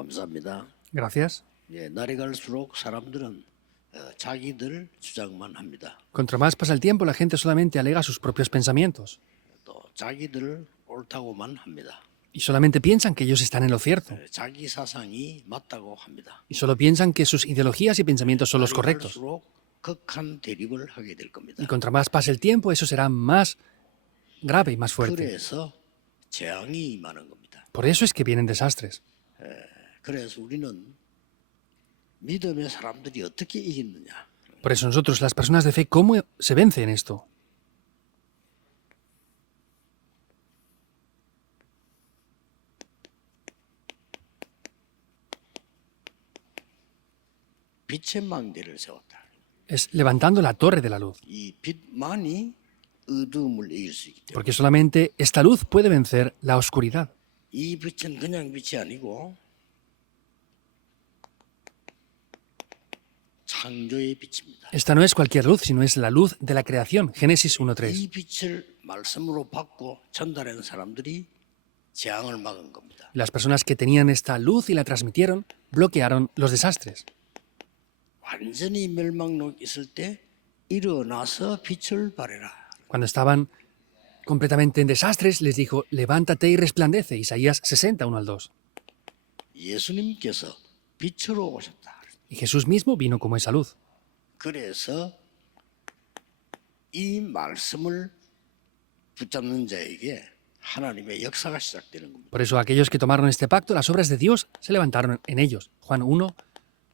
감사합니다. Gracias. 예, 날이 갈수록 사람들은 자기들 주장만 합니다. Contra más pasa el tiempo, la gente solamente alega sus propios pensamientos 또 자기들 옳다고만 합니다. y solamente piensan que ellos están en lo cierto 자기 사상이 맞다고 합니다. y solo piensan que sus ideologías y pensamientos son los 날이 correctos. 갈수록 극한 대립을 하게 될 겁니다. Y contra más pase el tiempo, eso será más grave y más fuerte. 그래서 재앙이 많은 겁니다. Por eso es que vienen desastres. 그래서 우리는 믿음의 사람들이 어떻게 이기느냐? Por eso nosotros, las personas de fe, ¿cómo se vence en esto? 빛의 망대를 세웠다. Es levantando la torre de la luz. 이 빛만이 어두움을 이길 수 있기 때문에 Porque solamente esta luz puede vencer la oscuridad. 이 빛은 그냥 빛이 아니고 창조의 빛입니다. Esta no es cualquier luz, sino es la luz de la creación. Génesis 1.3. 이 빛을 말씀으로 받고 전달하는 사람들이 재앙을 막은 겁니다. Las personas que tenían esta luz y la transmitieron bloquearon los desastres. 완전히 멸망록 있을 때 일어나서 빛을 발해라. Cuando estaban completamente en desastres, les dijo, levántate y resplandece. Isaías 60, 1 al 2. 예수님께서 빛으로 오셨다. Y Jesús mismo vino como esa luz. 그래서 이 말씀을 붙잡는 자에게 하나님의 역사가 시작되는 겁니다. Por eso aquellos que tomaron este pacto, las obras de Dios se levantaron en ellos. Juan 1,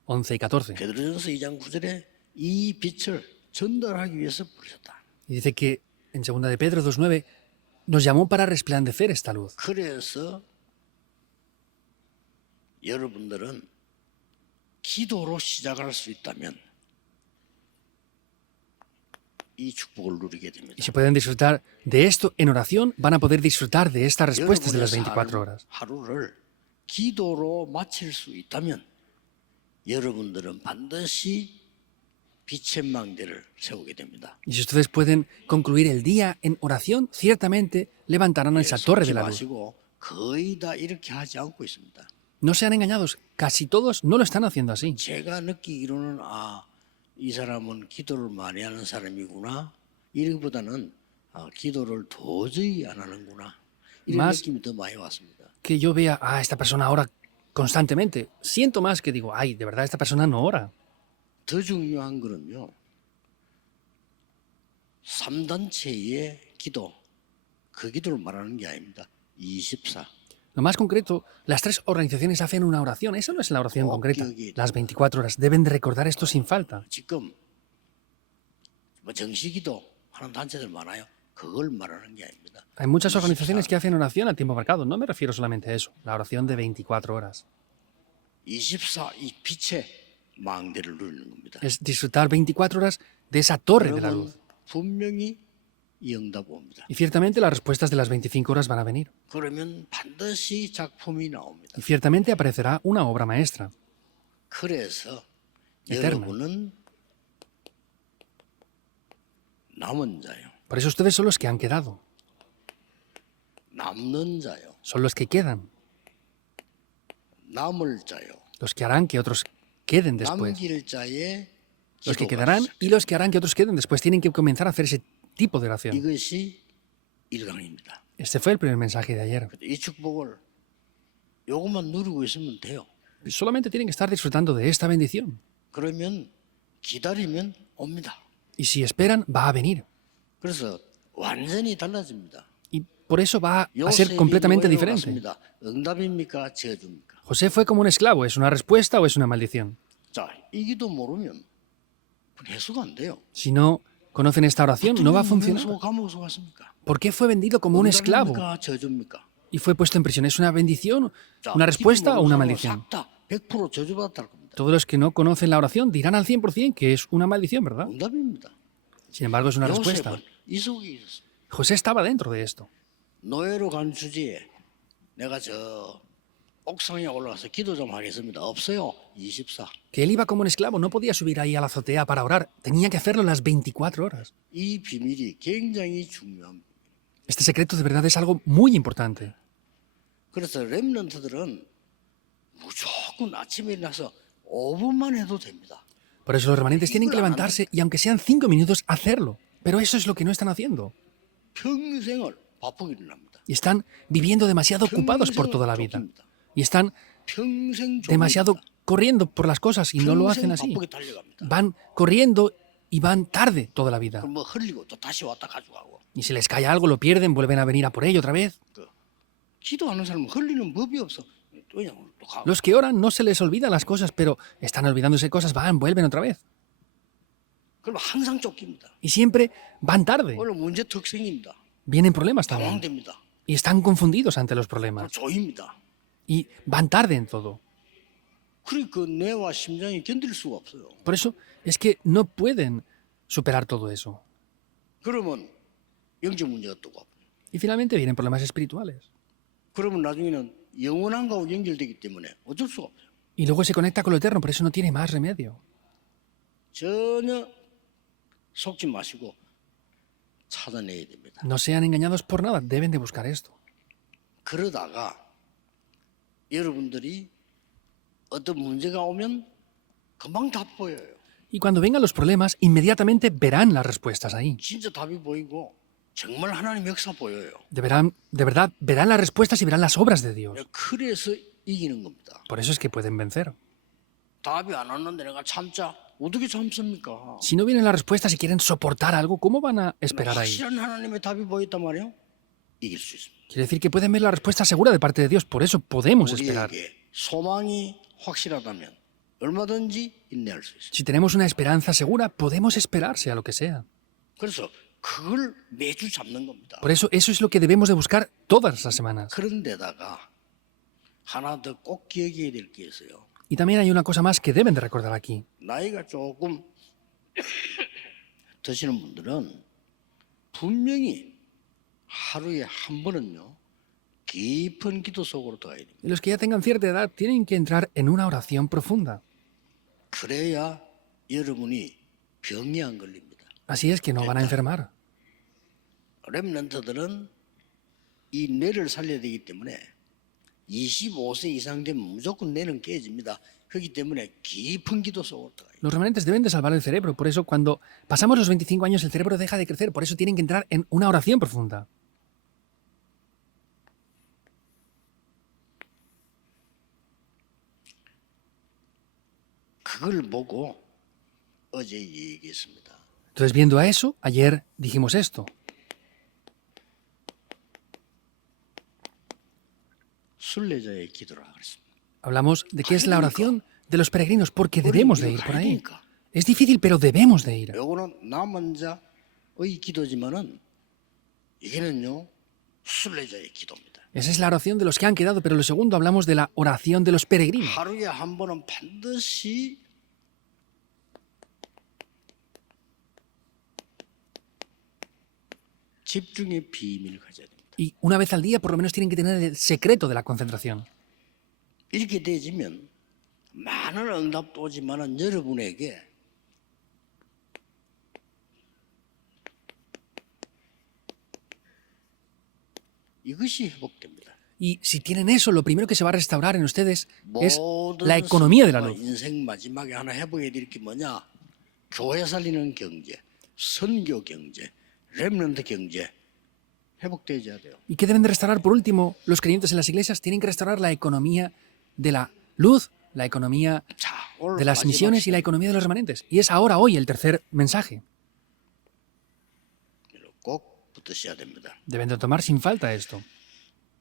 11 y 14. 베드로전서 2장 9절에 이 빛을 전달하기 위해서 부르셨다. Y dice que en 2 de Pedro 2.9 nos llamó para resplandecer esta luz. 그래서 여러분들은 기도로 시작할 수 있다면 이 축복을 누리게 됩니다. Y si pueden disfrutar de esto en oración, van a poder disfrutar de estas respuestas de las 24 horas. 하루를 기도로 마칠 수 있다면 여러분들은 반드시 빛의 망대를 세우게 됩니다. Y si ustedes pueden concluir el día en oración, ciertamente levantarán esa torre de la luz. 마시고 거의 다 이렇게 하지 않고 있습니다. No sean engañados, casi todos no lo están haciendo así. 제가 느끼기로는 이 사람은 기도를 많이 하는 사람이구나. 이러기보다는 기도를 도저히 안 하는구나. 이런 Más- 느낌이 더 많이 왔습니다. Que yo vea a esta persona ora constantemente. Siento más que digo, ay, de verdad esta persona no ora. 더 중요한 거는요. 3단체의 기도, 그 기도를 말하는 게 아닙니다. 24. Lo más concreto, las tres organizaciones hacen una oración. Eso no es la oración concreta. Las 24 horas. Deben de recordar esto sin falta. 지금 뭐 정시기도 하는 단체들 많아요. 그걸 말하는 게 아닙니다. Hay muchas organizaciones que hacen oración a tiempo marcado. No me refiero solamente a eso. La oración de 24 horas. 24, 이 빛의 망대를 누리는 겁니다. Es disfrutar 24 horas de esa torre de la 그러면 luz. 분명히 이 응답 옵니다. Y ciertamente las respuestas de las 25 horas van a venir. 그러면 반드시 작품이 나옵니다. Y ciertamente aparecerá una obra maestra. 그래서 Eterna. 여러분은 남은 자요. Por eso ustedes son los que han quedado. 남는 자요. Son los que quedan. 남을 자요. Los que harán que otros queden después. 남길 자의 Los que 기도가 quedarán 시작. y los que harán que otros queden después. Tienen que comenzar a hacer ese tipo de oración. 이것이 1강입니다. Este fue el primer mensaje de ayer. 이 축복을 요것만 누리고 있으면 돼요. Solamente tienen que estar disfrutando de esta bendición. 그러면 기다리면 옵니다. Y si esperan, va a venir. 그래서 완전히 달라집니다. Y por eso va a ser 요셉이 completamente 노예로 diferente. 갔습니다. 응답입니까? 저주입니까? José fue como un esclavo. ¿Es una respuesta o es una maldición? 자, 이 기도 모르면 해소가 안 돼요. Si no conocen esta oración, no va a funcionar. 감옥에서 왔습니까? ¿Por qué fue vendido como un esclavo 응답입니까? 저주입니까? y fue puesto en prisión? ¿Es una bendición, 자, una respuesta 기도 o una 모르는 maldición? 사람 싹다 100% 저주받았다는 겁니다. Todos los que no conocen la oración dirán al 100% que es una maldición, ¿verdad? 응답입니다. Sin embargo, es una respuesta. 요셉은 이 속에 있었습니다. José estaba dentro de esto. 노예로 간 주제에 내가 저 옥상에 올라가서 기도 좀 하겠습니다. 없어요. 24. Que él iba como un esclavo, no podía subir ahí a la azotea para orar. Tenía que hacerlo las 24 horas. 이 비밀이 굉장히 중요합니다. Este secreto de verdad es algo muy importante. 그래서 렘넌트들은 무조건 식구는 아침에 일어나서 5분만 해도 됩니다. Por eso los remanentes tienen que levantarse y aunque sean 5 minutos, hacerlo. Pero eso es lo que no están haciendo. 평생을 바쁘게 일어납니다. Y están viviendo demasiado ocupados por toda la vida. 쫓깁니다. Y están 평생 demasiado 졸립니다. corriendo por las cosas y no lo hacen 평생 así. 바쁘게 달려갑니다. Van corriendo y van tarde toda la vida. 그럼 뭐 흘리고 또 다시 왔다 가져가고. Y si les cae algo, lo pierden, vuelven a venir a por ello otra vez. 기도하는 사람은 흘리는 법이 없어. 왜냐면 또 가고. Los que oran no se les olvidan las cosas, pero están olvidándose cosas, van, vuelven otra vez. 그럼 항상 쫓깁니다. Y siempre van tarde. 오늘 문제 특성입니다. Vienen problemas también. 당황됩니다. Y están confundidos ante los problemas. 조입니다. Y van tarde en todo. 그래 그 뇌와 심장이 견딜 수가 없어요. Por eso es que no pueden superar todo eso. 그러면 영적 문제가 또 와요. Y finalmente vienen problemas espirituales. 그러면 나중에는 영원한 거하고 연결되기 때문에 어쩔 수가 없어요. Y luego se conecta con lo eterno, por eso no tiene más remedio. 전혀 속지 마시고 찾아내야 됩니다. No sean engañados por nada, deben de buscar esto. 그러다가 여러분들이 어떤 문제가 오면 금방 답 보여요. Y cuando vengan los problemas, inmediatamente verán las respuestas ahí. 진짜 답이 보이고 정말 하나님 역사 보여요. De verdad, verán las respuestas y verán las obras de Dios. 그래서 이기는 겁니다. Por eso es que pueden vencer. 답이 안 왔는데 내가 참자. 어떻게 참습니까? Si no vienen las respuestas y quieren soportar algo, ¿cómo van a esperar ahí? 확실한 하나님의 답이 보였단 말이에요. 이길 수 있습니다. Quiere decir que pueden ver la respuesta segura de parte de Dios, por eso podemos esperar. 우리에게 소망이 확실하다면 얼마든지 인내할 수 있습니다. Si tenemos una esperanza segura, podemos esperar, sea lo que sea. 그래서 그걸 매주 잡는 겁니다. Por eso es lo que debemos de buscar todas las semanas. 그런데다가 하나 더 꼭 기억해야 될 게 있어요. Y también hay una cosa más que deben de recordar aquí. 나이가 조금 드시는 분들은 분명히 하루에 한 번은요 깊은 기도 속으로 들어가야 됩니다. Y los que ya tengan cierta edad tienen que entrar en una oración profunda. 그래야 여러분이 병이 안 걸립니다. Así es que no van a enfermar. 렘넌트들은 이 뇌를 살려야 되기 때문에 25세 이상 되면 무조건 뇌는 깨집니다. 그렇기 때문에 깊은 기도 속으로 들어가요. Los remanentes deben de salvar el cerebro, por eso cuando pasamos los 25 años el cerebro deja de crecer, por eso tienen que entrar en una oración profunda. 그걸 보고 어제 얘기했습니다. Entonces, viendo a eso, ayer dijimos esto. 순례자의 기도라 그랬습니다. Hablamos de qué es la oración de los peregrinos, porque debemos de ir por ahí. Es difícil, pero debemos de ir. 요거는 남은 자의 기도지만은 이게는요 순례자의 기도입니다. Esa es la oración de los que han quedado, pero lo segundo hablamos de la oración de los peregrinos. 하루에 한 번은 반드시 집중의 비밀을 가져야 됩니다. Y una vez al día, por lo menos, tienen que tener el secreto de la concentración. 이렇게 되지면 많은 응답도 오지만은 여러분에게 이것이 회복됩니다. Y si tienen eso, lo primero que se va a restaurar en ustedes es 모든 la economía de la 성도가 luz. 인생 마지막에 하나 회복해야 될 게 뭐냐? 교회 살리는 경제, 선교 경제, 렘넌트 경제 회복되어야 돼요. ¿Y qué deben de restaurar? Por último, los creyentes en las iglesias tienen que restaurar la economía de la luz, la economía 자, 오늘 de las 마지막 misiones y la economía de los remanentes. Y es ahora, hoy, el tercer mensaje. 시간으로 꼭 붙으셔야 됩니다. Deben de tomar sin falta esto.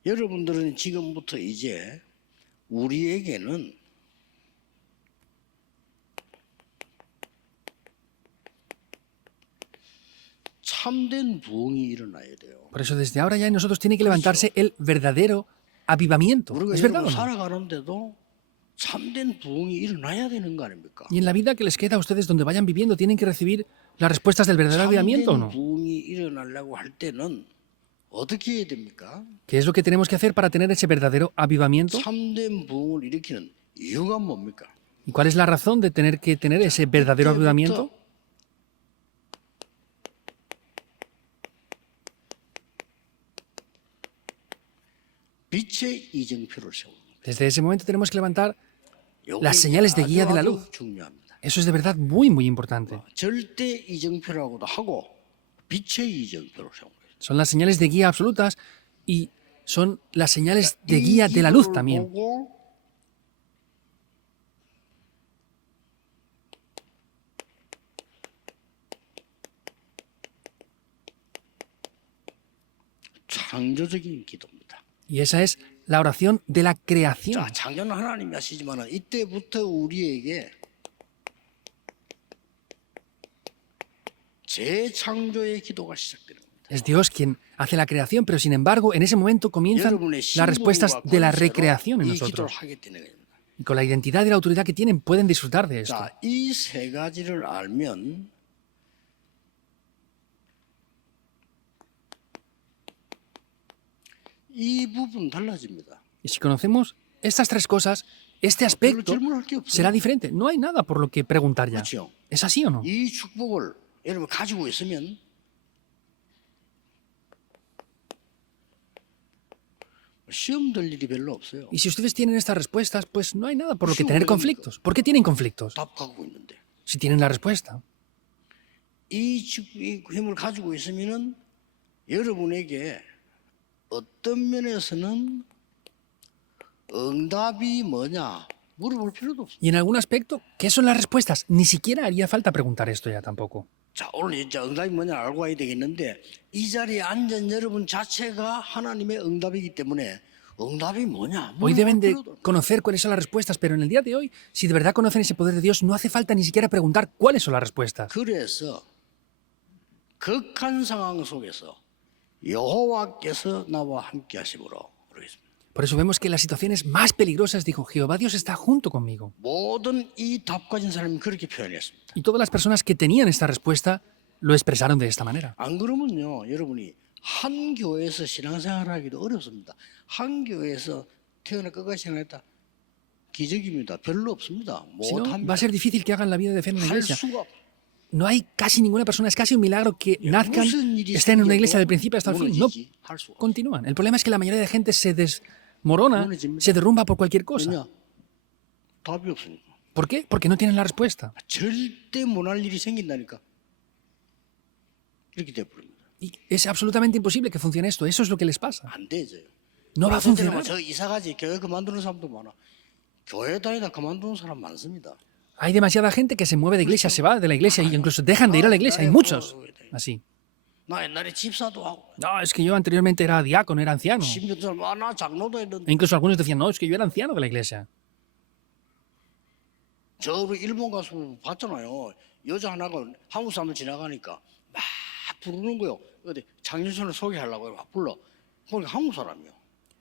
여러분들은 지금부터 이제 우리에게는 참된 부흥이 일어나야 돼요. Por eso desde ahora ya en nosotros tiene que levantarse el verdadero avivamiento. 우리가 ¿Es verdad 여러분 o no? 살아가는데도 참된 부흥이 일어나야 되는 거 아닙니까? Y en la vida que les queda a ustedes donde vayan viviendo tienen que recibir las respuestas del verdadero avivamiento o 참된 no. 부흥이 일어나려고 할 때는 어떻게 해야 됩니까? ¿Qué es lo que tenemos que hacer para tener ese verdadero avivamiento? 참된 부흥을 일으키는 이유가 뭡니까? ¿Y cuál es la razón de tener que tener ese verdadero avivamiento? 빛의 이정표를 세우는 거예요. Desde ese momento tenemos que levantar las señales de guía de la luz. 중요합니다. Eso es de verdad muy, muy importante. 절대 이정표라고도 하고 빛의 이정표로 사용해요. Son las señales de guía absolutas y son las señales de 이 guía de la luz 기도를 también. 보고 창조적인 기도입니다. Y esa es la oración de la creación. 자, 창조는 하나님이 하시지만 이때부터 우리에게 재창조의 기도가 시작되는 겁니다. Es Dios quien hace la creación, pero sin embargo, en ese momento comienzan las respuestas de la recreación en 이 기도를 nosotros. 하게 되는 겁니다. Y con la identidad y la autoridad que tienen, pueden disfrutar de esto. 자, 이 세 가지를 알면 이 부분 달라집니다. Y si conocemos estas tres cosas, este 별로 aspecto 질문할 게 없어요. será diferente. No hay nada por lo que preguntar ya. 그렇죠. ¿Es así o no? 이 축복을 여러분 가지고 있으면 시험 될 일이 별로 없어요. Y si ustedes tienen estas respuestas, pues no hay nada por lo que tener conflictos. ¿Por qué tienen conflictos? 답 갖고 있는데 Si tienen la respuesta. 이 힘을 가지고 있으면은 여러분에게 어떤 면에서는 응답이 뭐냐 물어볼 필요도 없어요. Y en algún aspecto, ¿qué son las respuestas? Ni siquiera haría falta preguntar esto ya tampoco. 자, 오늘 이제 응답이 뭐냐 알고 와야 되겠는데 이 자리에 앉은 여러분 자체가 하나님의 응답이기 때문에 응답이 뭐냐 Hoy 물어볼 deben de 필요도 없어요. conocer cuáles son las respuestas, pero en el día de hoy, si de verdad conocen ese poder de Dios, no hace falta ni siquiera preguntar cuáles son las respuestas. 그래서 극한 상황 속에서 여호와께서 나와 함께 하심으로 그러겠습니다. Por eso vemos que en las situaciones más peligrosas dijo, Jehová Dios está junto conmigo. 모든 이 답 가진 사람이 그렇게 표현했습니다. Y todas las personas que tenían esta respuesta lo expresaron de esta manera. 안 그러면요, 여러분이 한 교회에서 신앙생활하기도 어렵습니다. 한 교회에서 태어나 끝까지 생활했다 기적입니다. 별로 없습니다. Si no, va 못합니다. a ser difícil que hagan la vida de fe en una 할 iglesia. 수가 No hay casi ninguna persona, es casi un milagro que nazcan, 무슨 일이 estén en una iglesia del 생겨도 principio hasta el fin. No 무너지지 할 수가 없어요. continúan. El problema es que la mayoría de gente se desmorona, 무너집니다. se derrumba por cualquier cosa. 왜냐? 답이 없으니까. ¿Por qué? Porque no tienen la respuesta. 절대 못할 일이 생긴다니까. 이렇게 돼버립니다. Y es absolutamente imposible que funcione esto. Eso es lo que les pasa. 안 되죠. No va a 그래서 funcionar. 저 이사가지 교회 그만두는 사람도 많아. 교회 다니다 그만두는 사람 많습니다. Hay demasiada gente que se mueve de iglesia, se va de la iglesia y incluso dejan de ir a la iglesia. Hay muchos así. 나 옛날에 집사도 하고 No, es que yo anteriormente era diácono, era anciano. 심지어 나 장로도 E 했는데 incluso algunos decían, no, es que yo era anciano de la iglesia. 저 우리 일본 가서 봤잖아요. 여자 하나가 한국 사람들 지나가니까 막 부르는 거요. 근데 장윤선을 소개하려고 막 불러. 그러니까 한국 사람이요.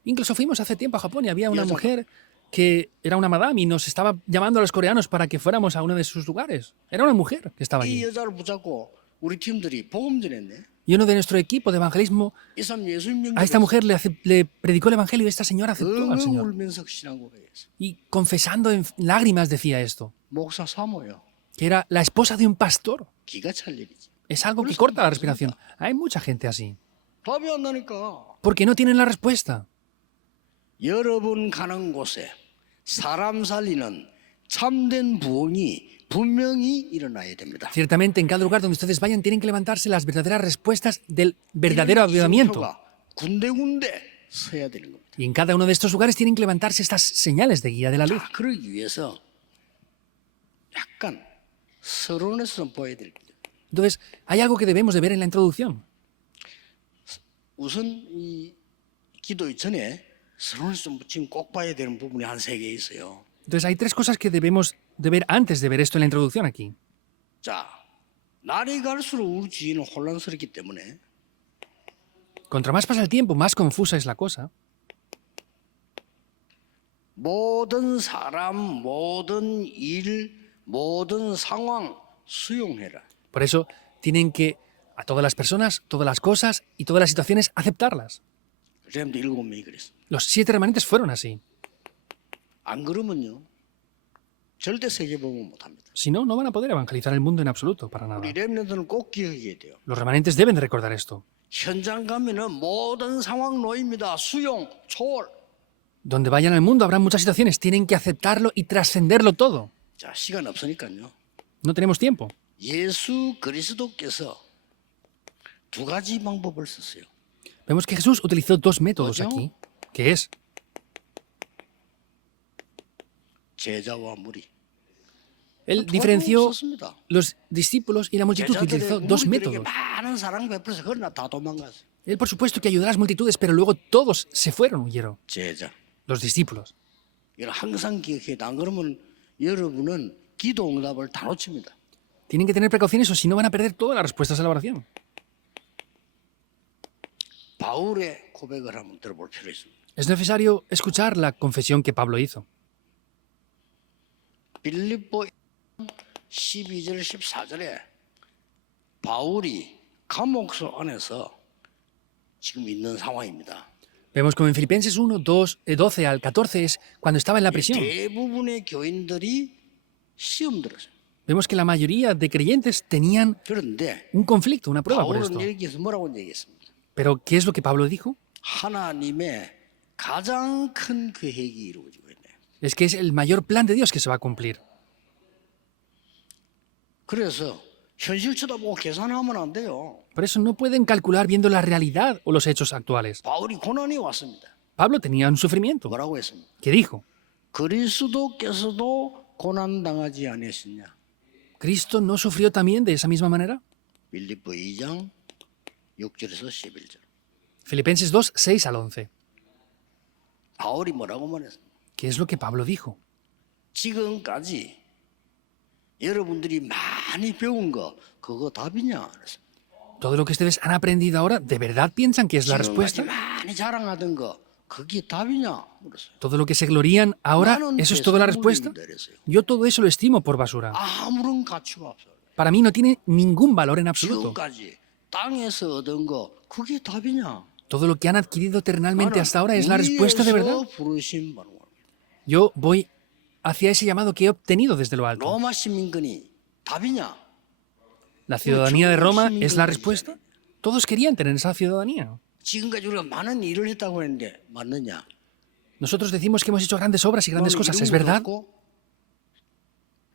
Incluso fuimos hace tiempo a Japón y había una mujer que era una madame y nos estaba llamando a los coreanos para que fuéramos a uno de sus lugares. Era una mujer que estaba 이 allí. 여자를 붙잡고 우리 팀들이 복음 전했네. Y uno de nuestro equipo de evangelismo 이 사람 예수님 a esta mujer le predicó el evangelio y esta señora aceptó al 엉엉 Señor. 울면서 신앙 고백했어. Y confesando en lágrimas decía esto, 목사 사모요. que era la esposa de un pastor. 기가 찰 일이지. Es algo que corta la respiración. Hay mucha gente así. 답이 안 나니까. Porque no tienen la respuesta. 여러분 가는 곳에 사람 살리는 참된 부흥이 분명히 일어나야 됩니다. Ciertamente, en cada lugar donde ustedes vayan, tienen que levantarse las verdaderas respuestas del verdadero avivamiento. 이정표가 군데군데 서야 되는 겁니다. Y en cada uno de estos lugares tienen que levantarse estas señales de guía de la luz. 자, 그러기 위해서 약간 서론에서 좀 보여야 될 게. Entonces, hay algo que debemos de ver en la introducción. 우선 이 기도 전에 서론에서 좀 지금 꼭 봐야 되는 부분이 한 세 개 있어요. Entonces, hay tres cosas que debemos de ver antes de ver esto en la introducción aquí. 자, 날이 갈수록 우리 주위는 혼란스럽기 때문에 Contra más pasa el tiempo, más confusa es la cosa. 모든 사람, 모든 일, 모든 상황 수용해라. Por eso, tienen que, a todas las personas, todas las cosas y todas las situaciones, aceptarlas. 그래도 7명이 그랬어. Los 7 remanentes fueron así. 안 그러면요, 절대 세계복음 못합니다. Si no, no van a poder evangelizar el mundo en absoluto, para nada. 우리 렘넌트는 꼭 기억해야 돼요. Los remanentes deben de recordar esto. 현장 가면은 모든 상황 놓입니다. 수용, 초월. Donde vayan al mundo habrá muchas situaciones. Tienen que aceptarlo y trascenderlo todo. 자, 시간 없으니까요. No tenemos tiempo. 예수 그리스도께서 두 가지 방법을 썼어요. Vemos que Jesús utilizó dos métodos ¿Oye? aquí, que es 제자와 무리. él 두 가지 diferenció 방법을 썼습니다. los discípulos y la multitud, 제자들의 utilizó dos 무리들에게 métodos. 많은 사랑 베풀어서 그러나 다 도망갔어요. Él, por supuesto, que ayudó a las multitudes, pero luego todos se fueron, huyeron. 제자. Los discípulos. 이걸 항상 기억해야 돼. 안 그러면 여러분은 기도 응답을 다 놓칩니다. Tienen que tener precauciones o si no van a perder todas las respuestas a la oración. 바울의 고백을 한번 들어볼 필요 있습니다. Es necesario escuchar la confesión que Pablo hizo. 빌립보 12절 14절에 바울이 감옥소 안에서 지금 있는 상황입니다. Vemos como en Filipenses 1, 12 al 14 es cuando estaba en la prisión. 대부분의 교인들이 시험 들었어요. Vemos que la mayoría de creyentes tenían 그런데 un conflicto, una prueba por esto. 바울은 여기서 뭐라고 얘기했습니다. Pero, ¿qué es lo que Pablo dijo? 하나님의 가장 큰 계획이 이루어지고 있네요. Es que es el mayor plan de Dios que se va a cumplir. 그래서 현실 쳐다보고 계산하면 안 돼요. Por eso no pueden calcular viendo la realidad o los hechos actuales. 바울이 고난이 왔습니다. Pablo tenía un sufrimiento. 뭐라고 했습니까? ¿Qué dijo? 그리스도께서도 고난 당하지 않으셨냐? ¿Cristo no sufrió también de esa misma manera? 빌립보 2장 6절에서 11절. Filipenses 2, 6 al 11. 바울이 뭐라고 말했습니까? ¿Qué es lo que Pablo dijo? 지금까지 여러분들이 많이 배운 거 그거 답이냐? 그랬습니다. ¿Todo lo que ustedes han aprendido ahora, de verdad piensan que es la 지금까지 respuesta? 많이 자랑하던 거 그게 답이냐? 그랬어요. ¿Todo lo que se glorían ahora, eso es toda la respuesta? 그랬어요. Yo todo eso lo estimo por basura. 아무런 가치가 없어요. Para mí no tiene ningún valor en absoluto. 지금까지 땅에서 얻은 거 그게 답이냐? Todo lo que han adquirido terrenalmente hasta ahora es la respuesta de verdad. 위에서 부르심 받는 겁니다. Yo voy hacia ese llamado que he obtenido desde lo alto. 로마 시민권이 답이냐? ¿La ciudadanía de Roma es la respuesta? Todos querían tener esa ciudadanía. 지금까지 우리가 많은 일을 했다고 했는데 맞느냐? Nosotros decimos que hemos hecho grandes obras y grandes 너는 cosas, 이룬 ¿es 것도 verdad? 없고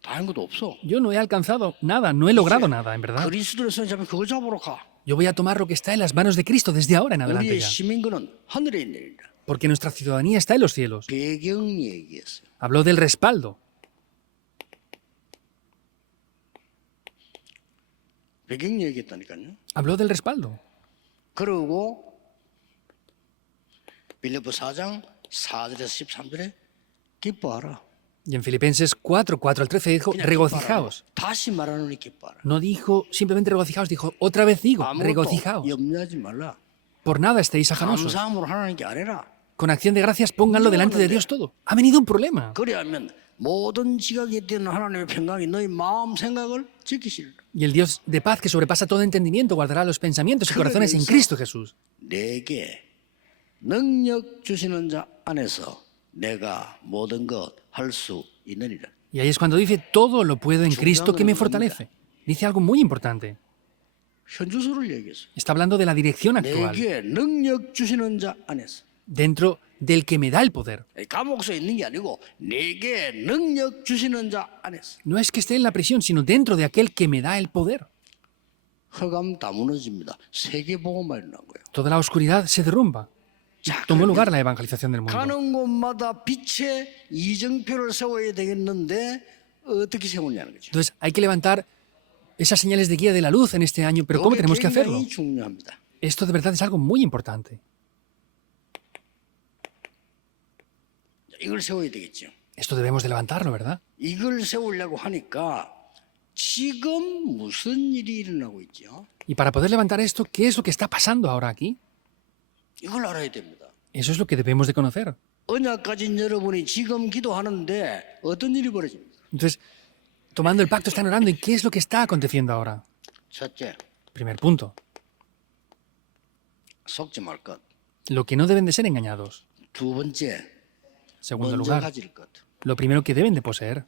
다한 것도 없어. Yo no he alcanzado nada, no he logrado nada, en verdad. 그리스도를 손 잡으면 그거 잡으러 가. Yo voy a tomar lo que está en las manos de Cristo desde ahora en adelante 우리의 ya. 시민권은 하늘에 있는 일이다. Porque nuestra ciudadanía está en los cielos. 배경 얘기했어요. Habló del respaldo. 배경 얘기했다니까요. Habló del respaldo. 그리고 빌립보 4장 4절에서 13절에 기뻐하라. Y en Filipenses 4, 4 al 13 dijo, 그냥 regocijaos. 기뻐하라. 다시 말하노니 기뻐하라. No dijo simplemente regocijaos, dijo, otra vez digo, 아무것도 regocijaos. 염려하지 말라. Por nada estéis afanosos. 감사함으로 하나님께 아뢰라. Con acción de gracias pónganlo delante de Dios todo. Ha venido un problema. 그래야면 모든 지각이 되는 하나님의 평강이 너희 마음 생각을 지키시리라. Y el Dios de paz que sobrepasa todo entendimiento guardará los pensamientos y corazones en Cristo Jesús. 내게 능력 주시는 자 안에서 내가 모든 것 할 수 있느니라. Y ahí es cuando dice, todo lo puedo en Cristo que me fortalece. Dice algo muy importante. 현주소를 얘기했어요. Está hablando de la dirección actual. 내게 능력 주시는 자 안에서. Dentro del que me da el poder. 감옥소에 있는 게 아니고 내게 능력 주시는 자 안에서. No es que esté en la prisión, sino dentro de aquel que me da el poder. 흑암 다 무너집니다. 세계복음만 일어난 거예요. Toda la oscuridad se derrumba. 자, Tomó lugar la evangelización del mundo. 가는 곳마다 빛의 이정표를 세워야 되겠는데 어떻게 세우냐는 거죠. Entonces hay que levantar esas señales de guía de la luz en este año, pero ¿cómo 이게 tenemos que hacerlo? 굉장히 중요합니다. Esto de verdad es algo muy importante. 이걸 세워야 되겠죠. Esto debemos de levantarlo, ¿verdad? 이걸 세우려고 하니까 지금 무슨 일이 일어나고 있죠? Y para poder levantar esto, ¿qué es lo que está pasando ahora aquí? 이걸 알아야 됩니다. Eso es lo que debemos de conocer. 언약 가진 여러분이 지금 기도하는데 어떤 일이 벌어집니까? Entonces, tomando el pacto están orando. ¿Y qué es lo que está aconteciendo ahora? 첫째, Primer punto. 속지 말 것. Lo que no deben de ser engañados. 두 번째, Segundo 먼저 lugar, 가질 것. lo primero que deben de poseer.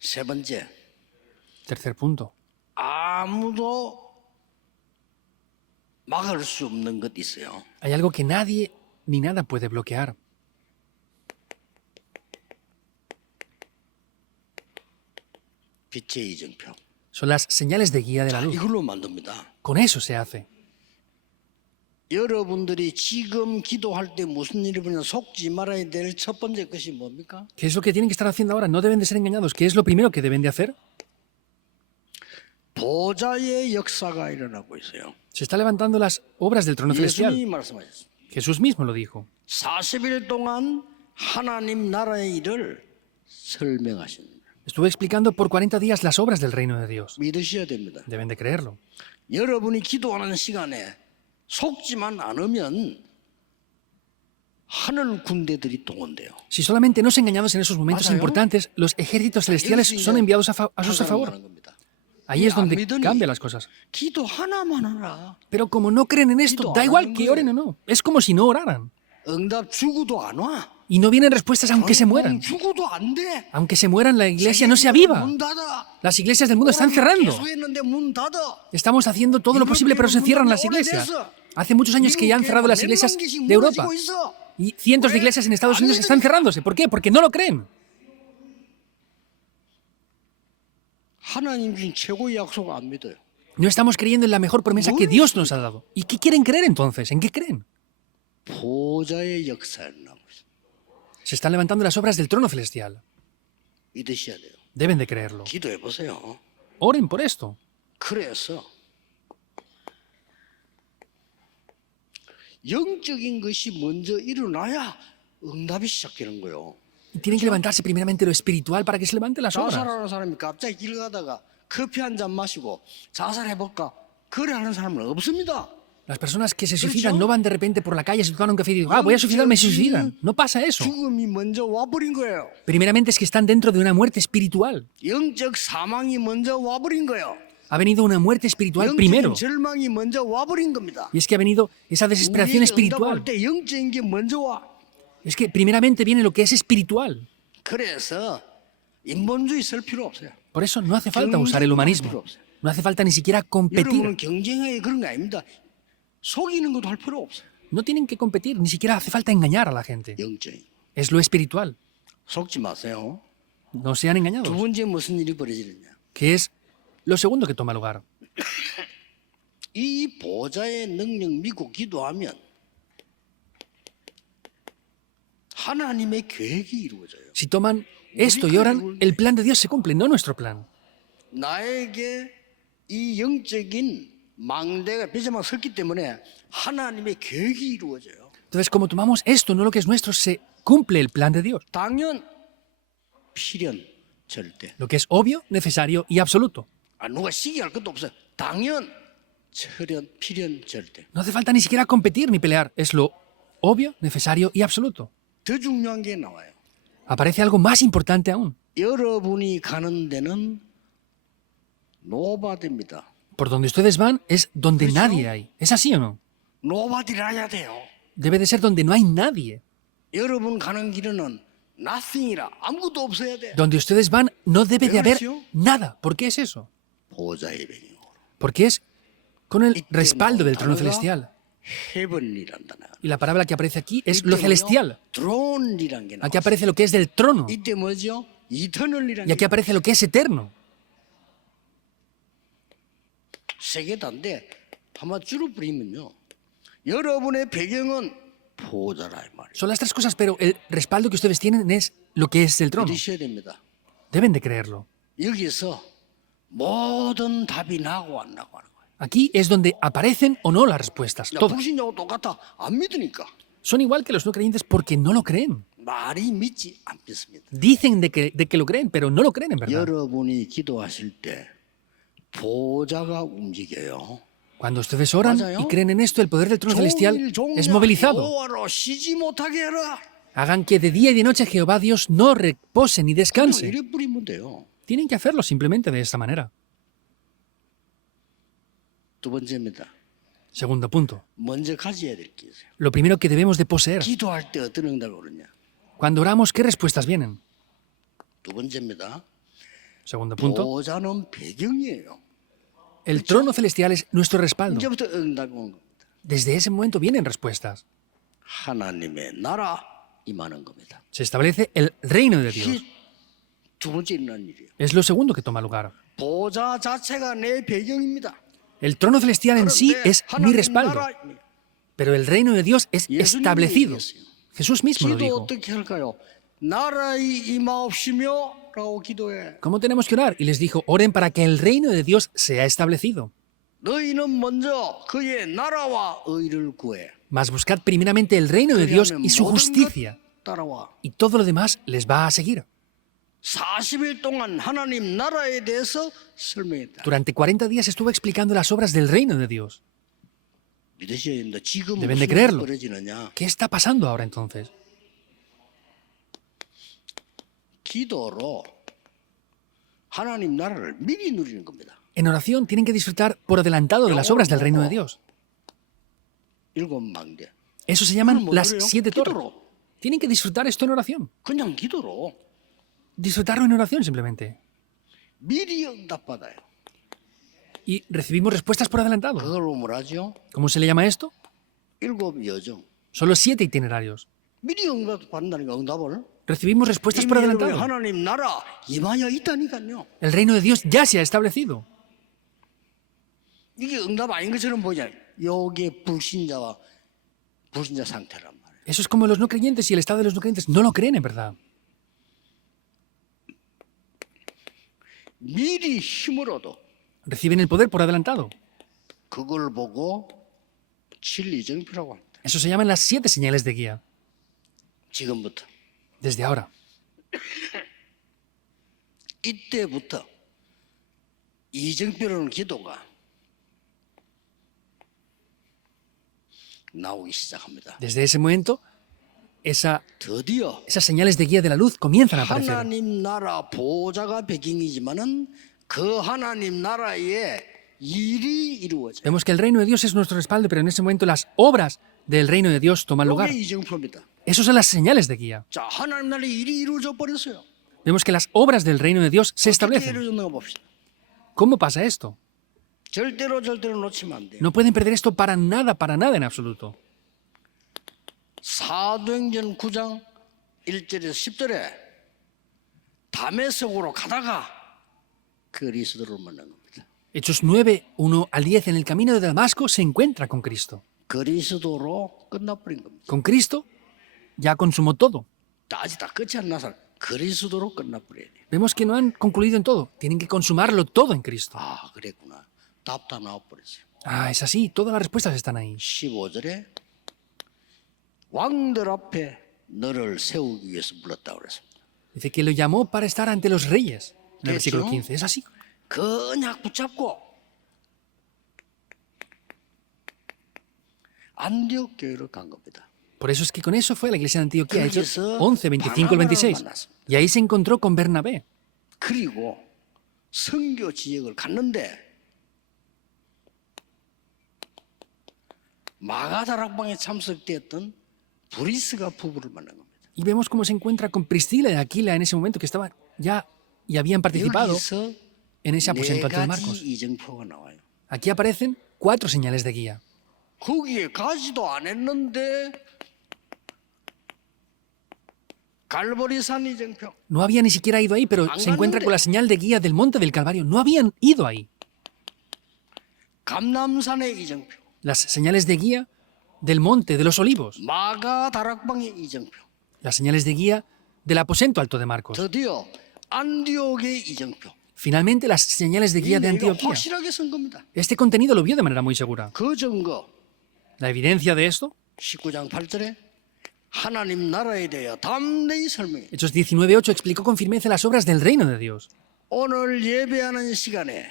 세 번째, Tercer punto. 아무도 막을 수 없는 것이 있어요. Hay algo que nadie ni nada puede bloquear. 빛의 이정표. Son las señales de guía de la luz. 이걸로 만듭니다. Con eso se hace. 여러분들이 지금 기도할 때 무슨 일이 벌어지냐 속지 말아야 될 첫 번째 것이 뭡니까? ¿Qué es lo que tienen que estar haciendo ahora? No deben de ser engañados. ¿Qué es lo primero que deben de hacer? 보좌의 역사가 일어나고 있어요. Se está levantando las obras del trono celestial. 예수님이 말씀하셨습니다. Jesús mismo lo dijo. 40일 동안 하나님 나라의 일을 설명하십니다. Estuve explicando por 40 días las obras del reino de Dios. 믿으셔야 됩니다. Deben de creerlo. 여러분이 기도하는 시간에 속지만 않으면 하늘 군대들이 동원돼요. Si solamente no se engañados en esos momentos 맞아요. importantes, los ejércitos celestiales son enviados a sus a favor. 하는 겁니다. Ahí es donde 안 믿으니 cambian las cosas. 기도 하나만 하라. Pero como no creen en esto, da igual que oren o no. Es como si no oraran. 응답 주고도 안 와. Y no vienen respuestas aunque se mueran. 주고도 안 돼. Aunque se mueran, la iglesia no se aviva. 문 닫아. Las iglesias del mundo están cerrando. 계속 했는데 문 닫아. Estamos haciendo todo lo posible, pero se cierran las iglesias. Hace muchos años que ya han cerrado las iglesias de Europa. Y cientos de iglesias en Estados Unidos están cerrándose. ¿Por qué? Porque no lo creen. 하나님 준 최고의 약속 안 믿어요. No estamos creyendo en la mejor promesa que Dios nos ha dado. ¿Y qué quieren creer entonces? ¿En qué creen? 보좌의 역사를 나고 있어요. Se están levantando las obras del trono celestial. 믿으셔야 돼요. Deben de creerlo. 기도해 보세요. Oren por esto. 그래서 영적인 것이 먼저 일어나야 응답이 시작되는 거예요. Y tienen que levantarse primeramente lo espiritual para que se levanten las obras. 자살하는 사람이 갑자기 길 가다가 커피 한 잔 마시고 자살해볼까? 그래 하는 사람은 없습니다. Las personas que se suicidan no van de repente por la calle, se toman un café y dicen, voy a suicidarme, y se suicidan. No pasa eso. 죽음이 먼저 와버린 거예요. Primeramente es que están dentro de una muerte espiritual. 영적 사망이 먼저 와버린 거예요. Ha venido una muerte espiritual primero. 영적인 절망이 먼저 와버린 겁니다. Y es que ha venido esa desesperación 우리에게 espiritual. 응답할 때 영적인 게 먼저 와. Es que primeramente viene lo que es espiritual. 그래서 인본주의 쓸 필요 없어요. Por eso no hace falta usar el humanismo. No hace falta ni siquiera competir. 여러분은 경쟁에 그런 거 아닙니다. 속이는 것도 할 필요 없어요. No tienen que competir, ni siquiera hace falta engañar a la gente. 영적인. Es lo espiritual. 속지 마세요. No sean 두 engañados. 번째 무슨 일이 벌어지느냐. Que es lo segundo que toma lugar. 이 보좌의 능력 믿고 기도하면 하나님의 계획이 이루어져요. Si toman esto y oran, el plan de Dios se cumple, no nuestro plan. 나에게 이 영적인 망대가 벼져만 섰기 때문에 하나님의 계획이 이루어져요. Entonces, como tomamos esto, no lo que es nuestro, se cumple el plan de Dios. 당연 필연 절대. Lo que es obvio, necesario y absoluto. 누가 시기할 것도 없어요. 당연 철연 필연 절대. No hace falta ni siquiera competir ni pelear. Es lo obvio, necesario y absoluto. 더 중요한 게 나와요. Aparece algo más importante aún. 여러분이 가는 데는 노바드입니다. Por donde ustedes van es donde nadie hay. ¿Es así o no? 노바드라야 돼요. Debe de ser donde no hay nadie. 여러분 가는 길은 nothing이라 아무것도 없어야 돼. Donde ustedes van no debe de haber ¿Verdad? nada. ¿Por qué es eso? 보좌의 배경으로. Porque es con el respaldo del trono celestial. heavenly란 단어. Y la palabra que aparece aquí es lo celestial. 드론이란 게 나와. Aquí aparece lo que es del trono. 이때 뭐죠? 이터널이란 Y aquí aparece lo que es eterno. 세 개 다인데 한번 줄여버리면요. 여러분의 배경은 보좌라 이 말이에요. Son las tres cosas, pero el respaldo que ustedes tienen es lo que es el trono. 믿으셔야 됩니다. Deben de creerlo. 여기서 모든 답이 나고 안 나고 하는 거예요. Aquí es donde aparecen o no las respuestas. 야, Todas. 불신자하고 똑같아. 안 믿으니까. Son igual que los no creyentes porque no lo creen. 말이 믿지 안 믿습니다. Dicen de que lo creen, pero no lo creen en verdad. 여러분이 기도하실 때 보좌가 움직여요. Cuando ustedes oran 맞아요. y creen en esto, el poder del trono celestial 종일 es movilizado. 여호와로 쉬지 못하게 해라. Hagan que de día y de noche Jehová Dios no repose ni descanse. 이래 뿌리면 돼요. Tienen que hacerlo simplemente de esta manera. 두 번째입니다. Segundo punto. 먼저 가져야 될 게 있어요. Lo primero que debemos de poseer. 기도할 때 어떤 응답이 오느냐. Cuando oramos, ¿qué respuestas vienen? 두 번째입니다. Segundo punto. 보좌는 배경이에요. El trono celestial es nuestro respaldo. 이제부터 응답이 오는 겁니다. Desde ese momento vienen respuestas. 하나님의 나라 임하는 겁니다. Se establece el reino de Dios. 이게 두 번째 일어난 일이에요. Es lo segundo que toma lugar. 보좌 자체가 내 배경입니다. El trono celestial en sí 그런데 es mi 하나님 respaldo, 나라 pero el reino de Dios es 예수님이 establecido. 얘기했어요. Jesús mismo lo 기도 dijo. 어떻게 할까요? 나라의 임하옵시며 라고 기도해. ¿Cómo tenemos que orar? Y les dijo, oren para que el reino de Dios sea establecido. 너희는 먼저 그의 나라와 의를 구해. Mas buscad primeramente el reino de Dios 그리하면 y su 모든 것 justicia, 따라와. y todo lo demás les va a seguir. 40일 동안 하나님 나라에 대해서 설명했다. Durante 40 días estuvo explicando las obras del reino de Dios. 믿으셔야 됩니다. 지금 Deben de 무슨 일이 creerlo. 벌어지느냐? ¿Qué está pasando ahora entonces? 기도로 하나님 나라를 미리 누리는 겁니다. En oración tienen que disfrutar por adelantado de las obras del reino de Dios. 일곱 망대. Eso se llaman 그걸 뭐 las 누려요? 7 torres. 기도로. Tienen que disfrutar esto en oración. 그냥 기도로 Disfrutarlo en oración simplemente. 미리 응답받아요. Y recibimos respuestas por adelantado. 그걸 뭐라죠? ¿Cómo se le llama esto? 일곱 여정. Son los 7 itinerarios. 미리 응답받는다니까 응답을. Recibimos respuestas por 이미 여러분의 adelantado. 하나님 나라 임하여 있다니까요. El reino de Dios ya se ha establecido. 이게 응답 아닌 것처럼 보이잖아요. 여기에 불신자 상태란 말이에요. Eso es como los no creyentes y el estado de los no creyentes no lo creen en verdad. 미리 힘으로도 Reciben el poder por adelantado. 그걸 보고 진리정표라고 합니다. Eso se llaman las 7 señales de guía. 지금부터. Desde ahora. 이때부터 이정표라는 기도가 나오기 시작합니다. Desde ese momento, esas 드디어 señales de guía de la luz comienzan a aparecer. 하나님 나라 보좌가 배경이지만은 그 하나님 나라의 일이 이루어져요. Vemos que el reino de Dios es nuestro respaldo, pero en ese momento las obras del reino de Dios toman lugar. 이게 이정표입니다. Esas son las señales de guía. 자, 하나님 나라의 일이 이루어져 버렸어요. Vemos que las obras del reino de Dios se 어떻게 establecen. 이루어졌는가 봅시다. ¿Cómo pasa esto? 절대로 놓치면 안 돼요. No pueden perder esto para nada en absoluto. 사도행전 9장 1절에서 10절에 다메섹으로 가다가 그리스도를 만난 겁니다. Hechos 9, 1 al 10, en el camino de Damasco se encuentra con Cristo. 그리스도로 끝나버린 겁니다. Con Cristo ya consumó todo. 아직 다 끝이 안 나서 그리스도로 끝나버려야 돼요. Vemos que no han concluido en todo. Tienen que consumarlo todo en Cristo. 아, 그랬구나. 답 다 나와버렸어요. Ah, es así. Todas las respuestas están ahí. 15절에 왕들 앞에 너를 세우기 위해서 불렀다고 그랬습니다. Dice que lo llamó para estar ante los reyes. En el versículo ¿Hecho? 15. Es así. 그냥 붙잡고 안디옥 교회로 간 겁니다. Por eso es que con eso fue a la iglesia de Antioquía, Hechos 거기서 11, 25 al 26. 만났습니다. Y ahí se encontró con Bernabé. 그리고 선교 지역을 갔는데 마가다락방에 참석되었던 브리스가 부부를 만난 겁니다. Y vemos cómo se encuentra con Priscila y Aquila en ese momento que estaban ya y habían participado 여기서 en ese 네 aposento alto de 가지 Marcos. 이정표가 나와요. Aquí aparecen 4 señales de guía. 거기에 가지도 안 했는데 갈보리산 이정표, No había ni siquiera ido ahí, pero se encuentra con la señal de guía del monte del Calvario. No habían ido ahí. 감람산의 이정표, Las señales de guía del monte de los olivos. 마가다락방의 이정표, Las señales de guía del aposento alto de Marcos. 드디어 안디옥의 이정표. Finalmente, las señales de 이 guía de 내가 Antioquía. 확실하게 쓴 겁니다. Este contenido lo vio de manera muy segura. 그 증거 La evidencia de esto, 19장 8절에 하나님 나라에 대하여 담대히 설명해. Hechos 19:8 explicó con firmeza las obras del reino de Dios. 오늘 예배하는 시간에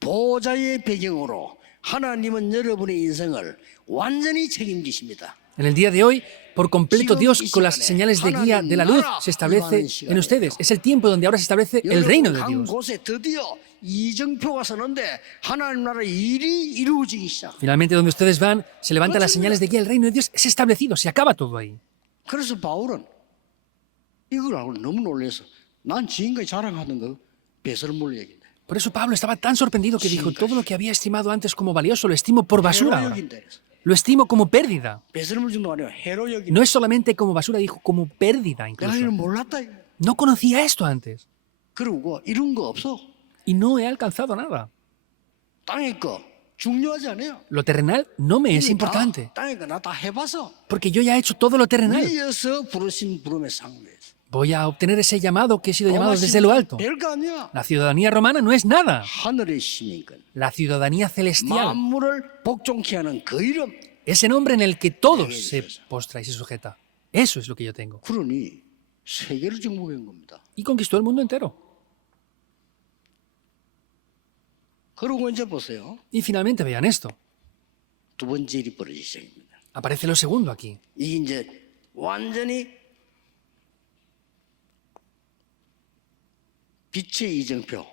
보좌의 배경으로 하나님은 여러분의 인생을 완전히 책임지십니다. En el día de hoy, por completo, Dios, con las señales de guía de la luz, se establece en ustedes. Es el tiempo donde ahora se establece el reino de 각 Dios. 곳에 드디어 이정표가 서는데 하나님 나라 일이 이루어지기 시작. Finalmente, donde ustedes van, se levantan las señales de guía. El reino de Dios es establecido, se acaba todo ahí. 그래서 바울은 이걸 알고 너무 놀라서 난 지금까지 자랑하던 거 배설물 얘기인데. Por eso Pablo estaba tan sorprendido que dijo, todo lo que había estimado antes como valioso lo estimo por basura ahora. 여긴다 그래서. Lo estimo como pérdida. 배설물 정도 아니라 해로 여기는. No es solamente como basura, dijo como pérdida 내가 incluso. 이걸 몰랐다. 이거. No conocía esto antes. 그러고 이런 거 없어. Y no he alcanzado nada. 땅의 거 중요하지 않아요. Lo terrenal no me es 이미 importante. 땅의 거 나 다 해봐서. Porque yo ya he hecho todo lo terrenal. 위에서 부르신 부름의 상대에서. Voy a obtener ese llamado que he sido llamado desde lo alto. 별거 아니야. La ciudadanía romana no es nada. 하늘의 시민권. La ciudadanía celestial. 만물을 복종케 하는 그 이름. Ese nombre en el que todo se postra y se sujeta. Eso es lo que yo tengo. 그러니 세계를 정복한 겁니다. Y conquistó el mundo entero. 그러고 이제 보세요. Y finalmente vean esto. 두 번째 일이 벌어지기 시작입니다. Aparece lo segundo aquí. 이게 이제 완전히 빛의 이정표,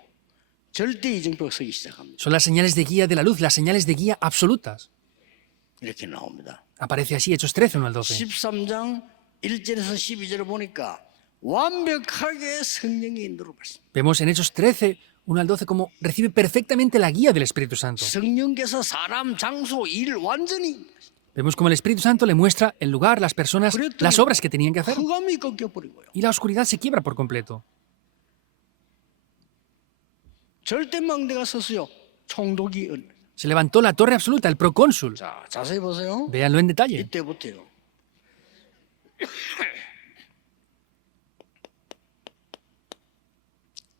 절대 이정표가 서기 시작합니다. Son las señales de guía de la luz, las señales de guía absolutas. 이렇게 나옵니다. Aparece así, Hechos 13, 1 al 12. 13장 1절에서 12절을 보니까 완벽하게 성령의 인도를 받습니다. Vemos en Hechos 13, 1 al 12, cómo recibe perfectamente la guía del Espíritu Santo. 성령께서 사람, 장소, 일 완전히 Vemos cómo el Espíritu Santo le muestra el lugar, las personas, las obras que tenían que hacer. 흑암이 꺾여버리고요. Y la oscuridad se quiebra por completo. 절대망대가 서서요. 총독이 Se levantó la torre absoluta, el procónsul. 자, 자세히 보세요. Véanlo en detalle. 이때부터요.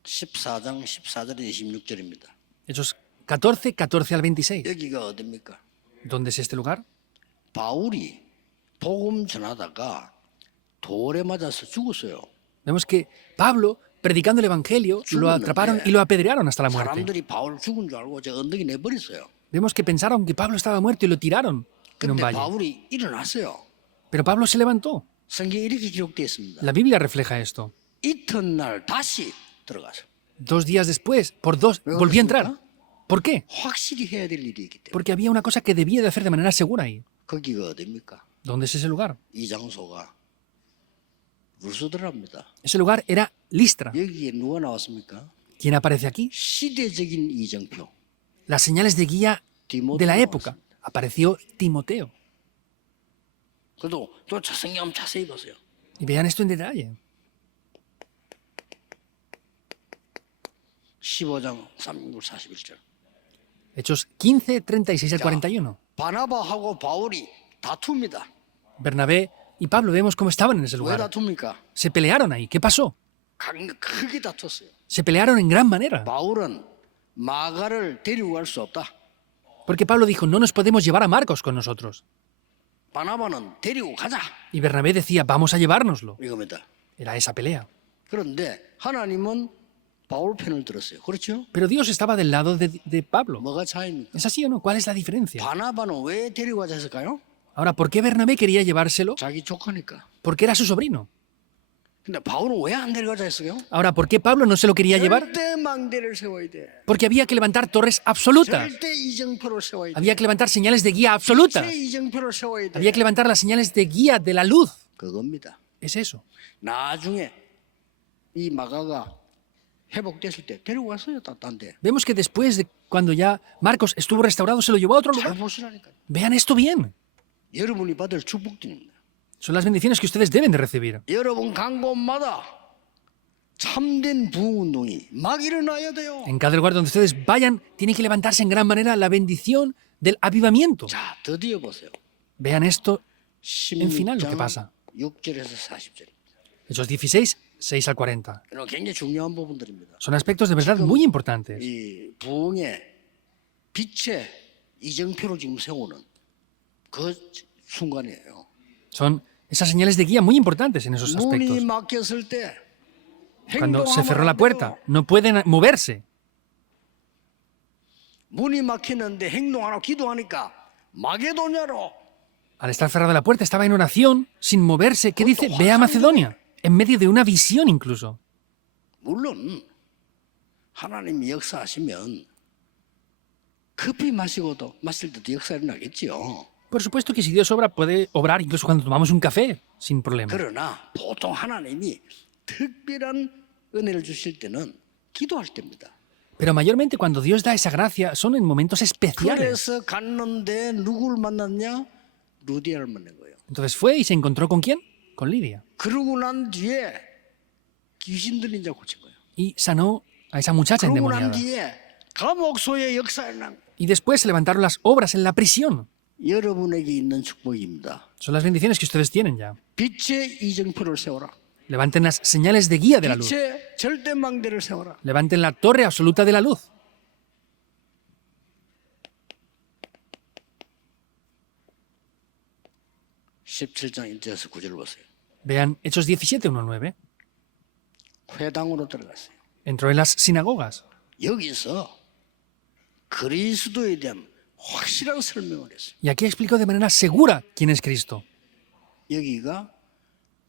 (14장 14절에서 26절입니다) Hechos 14, 14 al 26. 여기가 어딥니까? ¿Dónde es este lugar? 바울이 복음 전하다가 돌에 맞아서 죽었어요. Vemos que Pablo, predicando el Evangelio, lo atraparon y lo apedrearon hasta la muerte. 사람들이 바울 죽은 줄 알고 저 언덕에 내버렸어요. Vemos que pensaron que Pablo estaba muerto y lo tiraron en un 근데 valle. 바울이 일어났어요. Pero Pablo se levantó. 성경에 이렇게 기록되어 있습니다. La Biblia refleja esto. 이튿날 다시 들어가서 2 días después, volvió a entrar. ¿Por qué? 확실히 해야 될 일이 있기 때문에. Porque había una cosa que debía de hacer de manera segura ahí. 거기가 어딥니까? ¿Dónde es ese lugar? 이 장소가 루스드라입니다. Ese lugar era Listra. 여기에 누가 나왔습니까? ¿Quién aparece aquí? 시대적인 이정표. Las señales de guía de la época. Apareció Timoteo. 그래도 또 성경 한번 자세히 보세요. Y vean esto en detalle. 15장 36, 41절. Hechos 15, 36 al 41. 바나바하고 바울이 다툽니다. Bernabé y Pablo vemos cómo estaban en ese 왜 lugar. 다툽니까? Se pelearon ahí. ¿Qué pasó? 크게 다퉜어요. Se pelearon en gran manera. 바울은 마가를 데리고 갈 수 없다. Porque Pablo dijo, no nos podemos llevar a Marcos con nosotros. 바나바는 데리고 가자. Y Bernabé decía, vamos a llevárnoslo. 이겁니다. Era esa pelea. 그런데 하나님은 바울 편을 들었어요. 그렇죠? Pero Dios estaba del lado de Pablo. 뭐가 차이입니까? ¿Es así o no? ¿Cuál es la diferencia? 바나바는 왜 데리고 가자 했을까요? Ahora, ¿por qué Bernabé quería llevárselo? 자기 조카니까. Porque era su sobrino. 근데 바울은 왜 안 데려가자 했어요? Ahora, ¿por qué Pablo no se lo quería llevar? 절대 망대를 세워야 돼. Porque había que levantar torres absolutas. 절대 이정표를 세워야 돼. Había que levantar señales de guía absolutas. 절대 이정표를 세워야 돼. Había que levantar las señales de guía de la luz. 그겁니다. Es eso. 나중에 이 마가가 회복됐을 때 데리고 갔어요. 딴 데. Vemos que después de cuando ya Marcos estuvo restaurado, se lo llevó a otro 잘 lugar. 보시라니까요. Vean esto bien. 여러분이 받을 축복입니다. Son las bendiciones que ustedes deben de recibir. 여러분 간 곳마다 참된 부흥운동이 막 일어나야 돼요. En cada lugar donde ustedes vayan, tiene que levantarse en gran manera la bendición del avivamiento. 자, 드디어 보세요. Vean esto en final lo que 16장 pasa. 6절에서 40절. Hechos 16, 6 al 40. 이런 굉장히 중요한 부분들입니다. Son aspectos de verdad muy importantes. 이 부흥의 빛의 이정표를 지금 세우는 그 순간이에요. Son esas señales de guía muy importantes en esos 문이 aspectos. 막혔을 때 Cuando se cerró 행동하면 la 안 puerta, 돼요. no pueden moverse. 문이 막히는데 행동 안 하고 기도하니까 마게도냐로 Al estar cerrada la puerta, estaba en oración, sin moverse. ¿Qué dice? Ve a Macedonia. En medio de una visión incluso. 물론 하나님이 역사하시면 커피 마실 때도 역사 일어나겠죠. Por supuesto que si Dios obra, puede obrar incluso cuando tomamos un café, sin problema. 그러나 보통 하나님이 특별한 은혜를 주실 때는 기도할 때입니다. Pero mayormente cuando Dios da esa gracia son en momentos especiales. 그래서 갔는데 누굴 만났냐? 루디아를 만난 거예요. Entonces fue y se encontró ¿con quién? Con Lidia. 그러고 난 뒤에 귀신 들린 자 고친 거예요. Y sanó a esa muchacha 그러고 난 endemoniada. 뒤에 감옥소의 역사에 난 Y después se levantaron las obras en la prisión. 여러분에게 있는 축복입니다. Son las bendiciones que ustedes tienen ya. 빛의 이정표를 세워라. Levanten las señales de guía de la luz. 빛의 절대망대를 세워라. Levanten la torre absoluta de la luz. (17장 1절에서 9절) 보세요. Vean Hechos 17, 1 al 9. 회당으로 들어갔어요. Entró en las sinagogas. 여기서 그리스도에 대한 확실한 설명을 했어요. Y aquí explicó de manera segura quién es Cristo. 여기가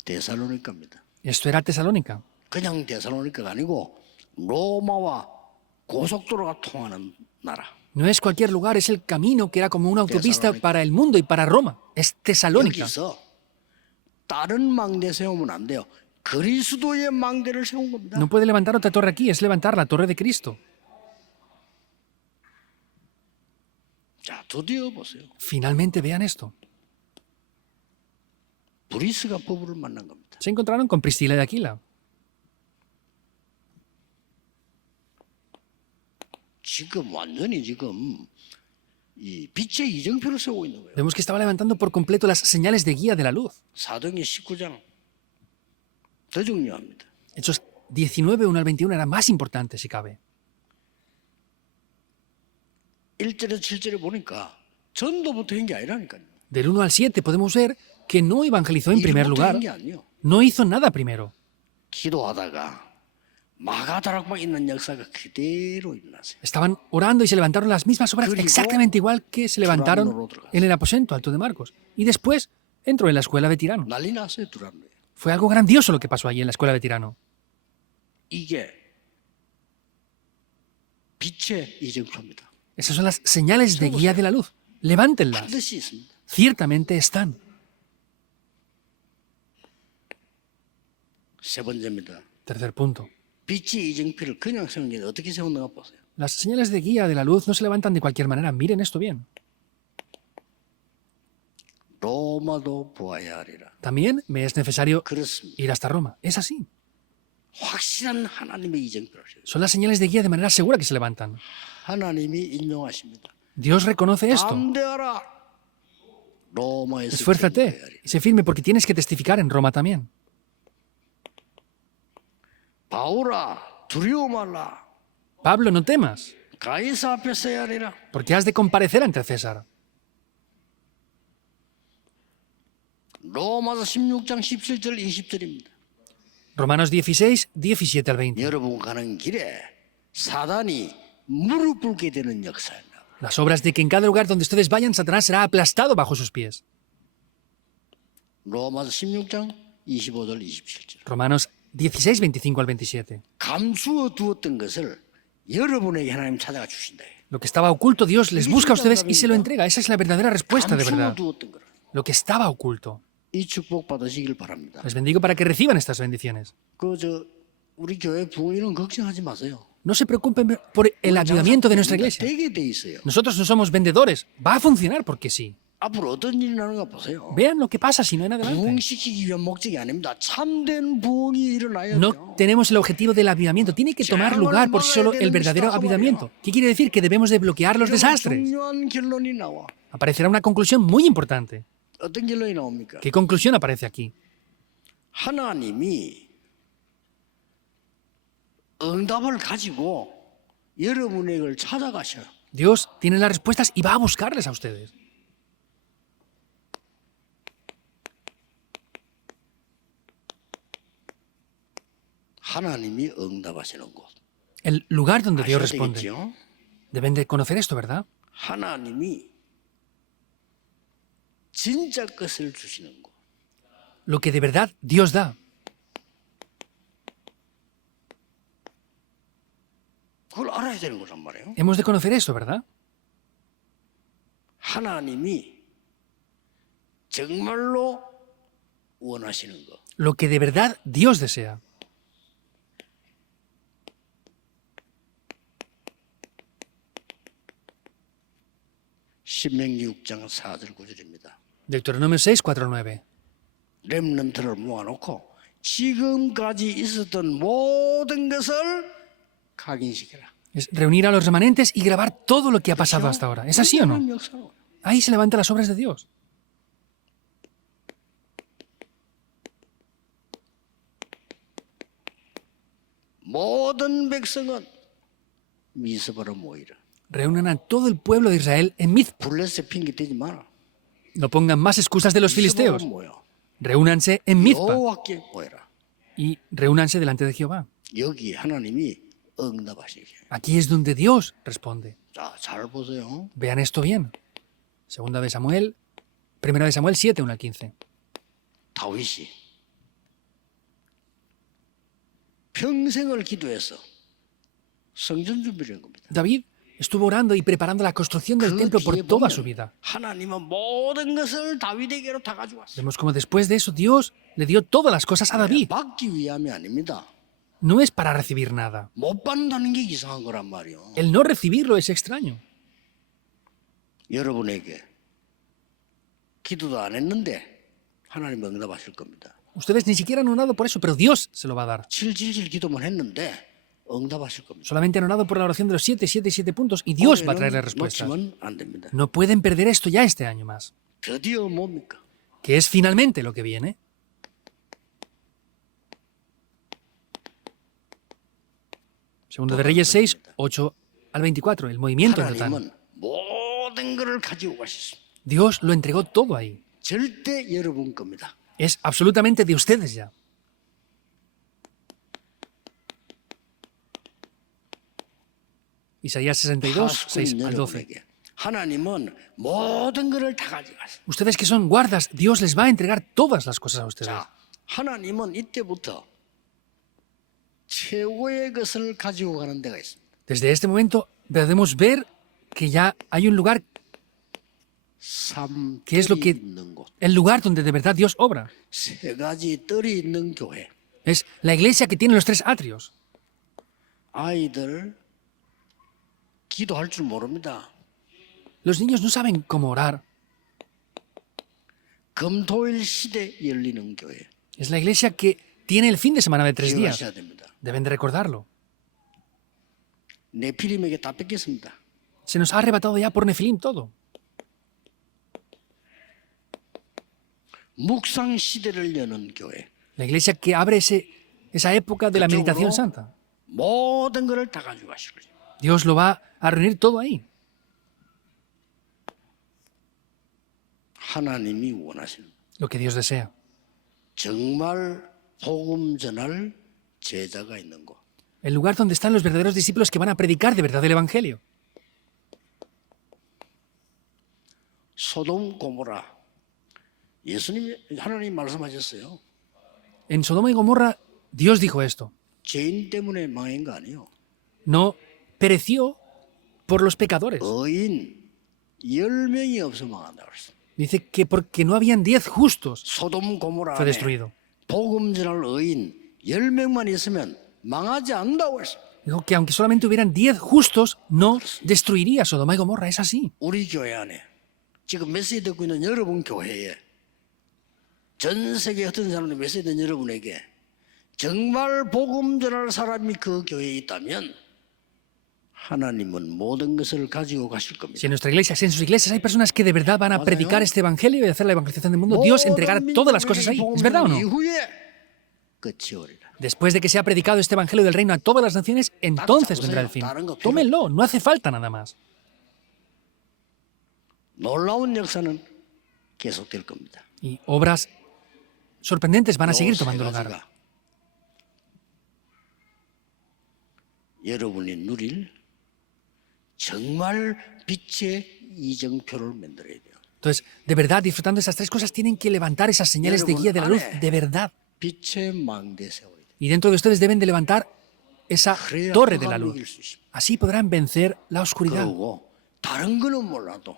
데살로니가입니다. Esto era Tesalónica. 그냥 데살로니가가 아니고 로마와 고속도로가 통하는 나라. No es cualquier lugar, es el camino que era como una autopista para el mundo y para Roma. Es Tesalónica. 여기서 다른 망대 세우면 안 돼요. 그리스도의 망대를 세운 겁니다. No puede levantar otra torre aquí, es levantar la torre de Cristo. 자, 드디어 보세요. Finalmente vean esto. 브리스가 부부를 만난 겁니다. Se encontraron con Priscila de Aquila. 지금 완전히 지금 이 빛의 이정표를 세우고 있는 거예요. Vemos que estaba levantando por completo las señales de guía de la luz. 사도행전 19장 더 중요합니다. Hechos 19, 1 al 21 era más importante, si cabe. 1절에서 7절에 보니까 전도부터 한 게 아니라니까요. Del 1 al 7 podemos ver que no evangelizó en primer 일부터 lugar, 한 게 아니에요. no hizo nada primero. 기도하다가 마가다락방 있는 역사가 그대로 일어났어요. Estaban orando y se levantaron las mismas obras exactamente igual que se levantaron en el aposento alto de Marcos. Y después entró en la escuela de Tirano. 난리 났어요, 두란노에. Fue algo grandioso lo que pasó allí en la escuela de Tirano. 이게 빛의 이정표입니다. Esas son las señales de guía de la luz. Levántenlas. 반드시 있습니다. Ciertamente están. 세 번째입니다. Tercer punto. 빛의 이정표를 그냥 세우는 게 어떻게 세우는가 보세요. Las señales de guía de la luz no se levantan de cualquier manera. Miren esto bien. 로마도 보아야 하리라. También me es necesario 그렇습니다. ir hasta Roma. Es así. 확실한 하나님의 이정표를 세워요. Son las señales de guía de manera segura que se levantan. 하나님이 인용하십니다. Dios reconoce esto. 담대하라. 로마에서 Esfuérzate 경고해야 하리라. y sé firme porque tienes que testificar en Roma también. 바울아 두려워 말라. Pablo, no temas, 가이사 앞에 서야 하리라. porque has de comparecer ante César. 로마서 16장 17절 20절입니다. Romanos 16, 17 al 20. 여러분 가는 길에 사단이 무릎 꿇게 되는 역사입니다. Las obras de que en cada lugar donde ustedes vayan, Satanás será aplastado bajo sus pies. 로마서 16장 25절 27절. Romanos 16, 25 al 27. 감추어 두었던 것을 여러분에게 하나님 찾아가 주신다. Lo que estaba oculto, Dios les busca a ustedes y se lo entrega. Esa es la verdadera respuesta de 감추어 verdad. 두었던 거를. Lo que estaba oculto. 이 축복 받으시길 바랍니다. Les bendigo para que reciban estas bendiciones. 우리 교회 부흥이는 걱정하지 마세요. No se preocupen por el avivamiento de nuestra iglesia. 되게 돼 있어요. Nosotros no somos vendedores. Va a funcionar porque sí. 앞으로 어떤 일이 나는가 보세요. Vean lo que pasa si no en adelante. 부흥시키기 위한 목적이 아닙니다. 참된 부흥이 일어나야 No 돼요. tenemos el objetivo del avivamiento. Tiene que tomar lugar por sí solo el verdadero avivamiento. ¿Qué quiere decir? Que debemos de bloquear los desastres. 중요한 결론이 나와. Aparecerá una conclusión muy importante. 어떤 결론이 나옵니까? ¿Qué conclusión aparece aquí? 하나님이 응답을 가지고 여러분의 걸 찾아가셔요. Dios tiene las respuestas y va a buscarles a ustedes. 하나님이 응답하시는 곳. El lugar donde Dios 아셔야 responde. 되겠죠? Deben de conocer esto, ¿verdad? 하나님이 진짜 것을 주시는 곳. Lo que de verdad Dios da. 그걸 알아야 되는 거란 말이에요. Hemos de conocer esto, ¿verdad? 하나님이 정말로 원하시는 것. Lo que de verdad Dios desea. 신명기 6장 4절 9절입니다. Deuteronomio 6, 4, 9. 렘넌트를 모아놓고 지금까지 있었던 모든 것을 각인시켜라. Es reunir a los remanentes y grabar todo lo que ha pasado hasta ahora. ¿Es así o no? Ahí se levantan las obras de Dios. 모든 백성은 미스바로 모이라. Reúnan a todo el pueblo de Israel en Mizpa. 블레셋 핑계 대지 마라. No pongan más excusas de los 미스바로 filisteos. 모여. Reúnanse en Mizpa 여호와께 모여라. y reúnanse delante de Jehová. 여기 하나님이 응답하시게. Aquí es donde Dios responde. 자, 잘 보세요. Vean esto bien. Segunda de Samuel, Primera de Samuel 7, 1 al 15. 다윗이 평생을 기도해서 성전 준비를 한 겁니다. David estuvo orando y preparando la construcción del 그 templo por 뒤에 toda 보면 su vida. 하나님은 모든 것을 다윗에게로 다 가져왔어요. Vemos como después de eso Dios le dio todas las cosas a David. 받기 위함이 아닙니다. No es para recibir nada. 못 받는다는 게 이상한 거란 말이에요. El no recibirlo es extraño. 여러분에게 기도도 안 했는데 하나님 응답하실 겁니다. Ustedes ni siquiera han orado por eso, pero Dios se lo va a dar. 777 기도만 했는데 응답하실 겁니다. Solamente han orado por la oración de los 7, 7 y 7 puntos y Dios va a traerle respuestas. 놓치면 안 됩니다. No pueden perder esto ya este año más. 드디어 뭡니까? Que es finalmente lo que viene. Segundo de Reyes 6, 8 al 24, el movimiento en total. 하나님은 모든 것을 가지고 가셨습니다. Dios lo entregó todo ahí. 절대 여러분 겁니다. Es absolutamente de ustedes ya. Isaías 62, 6 하수꾼 al 12. 여러분에게 하나님은 모든 것을 다 가져가셨습니다. Ustedes que son guardas, Dios les va a entregar todas las cosas a ustedes. 자, 하나님은 이때부터 최고의 것을 가지고 가는 데가 있습니다. Desde este momento podemos ver que ya hay un lugar, ¿Qué es lo 삼뜰이 que- 있는 곳, el lugar donde de verdad Dios obra. 세 가지 뜰이 있는 교회. Es la iglesia que tiene los 3 atrios. 아이들 기도할 줄 모릅니다. Los niños no saben cómo orar. 금토일 시대 열리는 교회. Es la iglesia que tiene el fin de semana de 3 días. 기억하셔야 됩니다. Deben de recordarlo. 네피림에게 다 뺏겼습니다. Se nos ha arrebatado ya por Nefilim todo. 묵상 시대를 여는 교회. La iglesia que abre esa época de la 그쪽으로 meditación santa. 모든 것을 다 가지고 가실 거죠. Dios lo va a reunir todo ahí. 하나님이 원하시는 Lo que Dios desea. 정말 복음 전할 제자가 있는 곳. El lugar donde están los verdaderos discípulos que van a predicar de verdad el Evangelio. 소돔 고모라. 하나님 말씀하셨어요. En Sodoma y Gomorra, Dios dijo esto. 죄인 때문에 망한 거 아니에요. No pereció por los pecadores. 의인 10명이 없어 망한다 그랬어. Dice que porque no habían 10 justos 소돔 고모라 fue 안에 destruido. 복음 전할 의인 10명만 있으면 망하지 않는다고 했어. Dijo que aunque solamente hubieran 10 justos, no destruiría Sodoma y Gomorra. Es así. 우리 교회 안에 지금 메시지 듣고 있는 여러분 교회에 전 세계 어떤 사람들 메시지 듣는 여러분에게 정말 복음 전할 사람이 그 교회에 있다면 하나님은 모든 것을 가지고 가실 겁니다. Si en nuestra iglesia, si en sus iglesias hay personas que de verdad van a predicar este evangelio y hacer la evangelización del mundo, Dios entregará todas las cosas ahí. ¿Es verdad o no? 이후에 끝이 오리라. Después de que se ha predicado este evangelio del reino a todas las naciones, entonces vendrá el fin. Tómenlo, no hace falta nada más. 놀라운 역사는 계속될 겁니다. Y obras sorprendentes van a seguir 요 tomando 세 lugar. 가지가 여러분이 누릴 정말 빛의 이정표를 만들어야 돼요. Entonces, de verdad, disfrutando esas 3 cosas, tienen que levantar esas señales de guía de la luz de verdad. 빛의 망대 세워야 돼요. Y dentro de ustedes deben de levantar esa 그래야 torre de la 흑암을 luz. 이길 수 있습니다. Así podrán vencer la oscuridad. 그리고 다른 거는 몰라도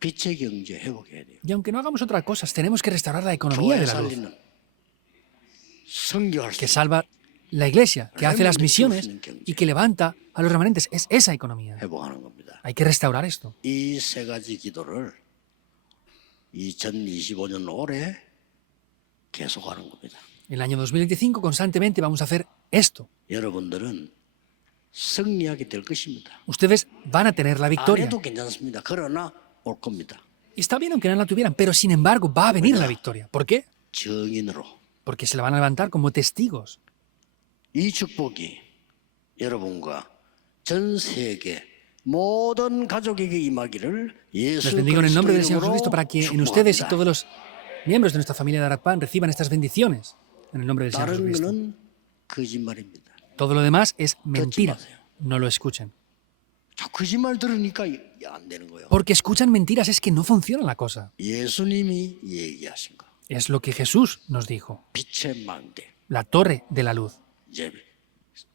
빛의 경제 회복해야 돼요. Y aunque no hagamos otras cosas, tenemos que restaurar la economía 교회 de la luz, 살리는 선교할 수 que 있는 salva la iglesia, que hace las misiones y que levanta a los remanentes. Es esa economía. 회복하는 겁니다. Hay que restaurar esto. 이 세 가지 기도를 2025년 올해 계속하는 겁니다. En el año 2025 constantemente vamos a hacer esto. 여러분들은 승리하게 될 것입니다. Ustedes van a tener la 안 victoria. 해도 괜찮습니다. 그러나 올 겁니다. Y está bien aunque no la tuvieran, pero sin embargo va a venir la victoria. ¿Por qué? 증인으로. Porque se la van a levantar como testigos. 이 축복이 여러분과 전 세계 모든 가족에게 임하기를 예수 Les bendigo en el nombre del Señor 그리스도 Jesucristo para que 이름으로 en ustedes y 축복합니다. todos los miembros de nuestra familia de Aratpan reciban estas bendiciones. En el nombre del Señor 다른 Jesucristo. 거는 거짓말입니다. Todo lo demás es mentira. 마세요. No lo escuchen. 자, 거짓말 들으니까 안 되는 거예요. Porque escuchan mentiras es que no funciona la cosa. 예수님이 얘기하신 거. Es lo que Jesús nos dijo. 빛의 망대. La torre de la luz. 이제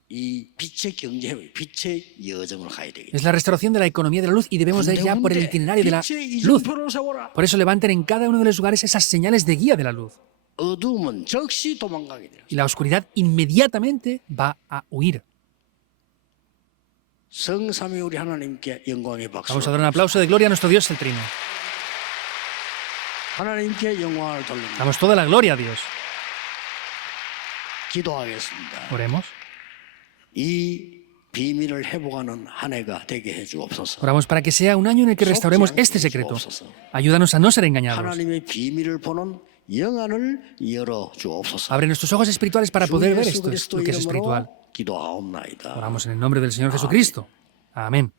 이 빛의 경제, 빛의 여정을 가야 되겠죠. Es la restauración de la economía de la luz y debemos de ir ya por el itinerario de la 빛의 luz. 이정표를 세워라. Por eso levanten en cada uno de los lugares esas señales de guía de la luz. 어두움은 즉시 도망가게 돼요. Y la oscuridad inmediatamente va a huir. 성삼위 우리 하나님께 영광의 박수. Vamos a dar un aplauso de gloria a nuestro Dios el Trino. 하나님께 영광을 돌립니다. Damos toda la gloria a Dios. 기도하겠습니다. Oremos. 이 비밀을 회복하는 한 해가 되게 해주옵소서. Oramos para que sea un año en el que restauremos este secreto. Ayúdanos a no ser engañados. 하나님의 비밀을 보는 영안을 열어 주옵소서. Abre nuestros ojos espirituales para 주 poder ver 예수 esto, 그리스도 lo que es 이름으로 espiritual. 기도하옵나이다. Oramos en el nombre del Señor Jesucristo. Amén.